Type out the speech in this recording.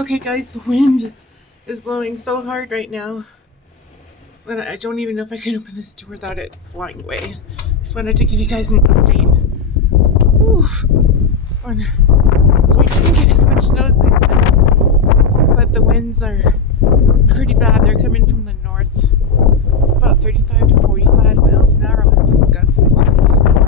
Okay, guys, the wind is blowing so hard right now that I don't even know if I can open this door without it flying away. Just wanted to give you guys an update. Oof. So we didn't get as much snow as they said, but the winds are pretty bad. They're coming from the north, about 35 to 45 miles an hour with some gusts. I started to 70.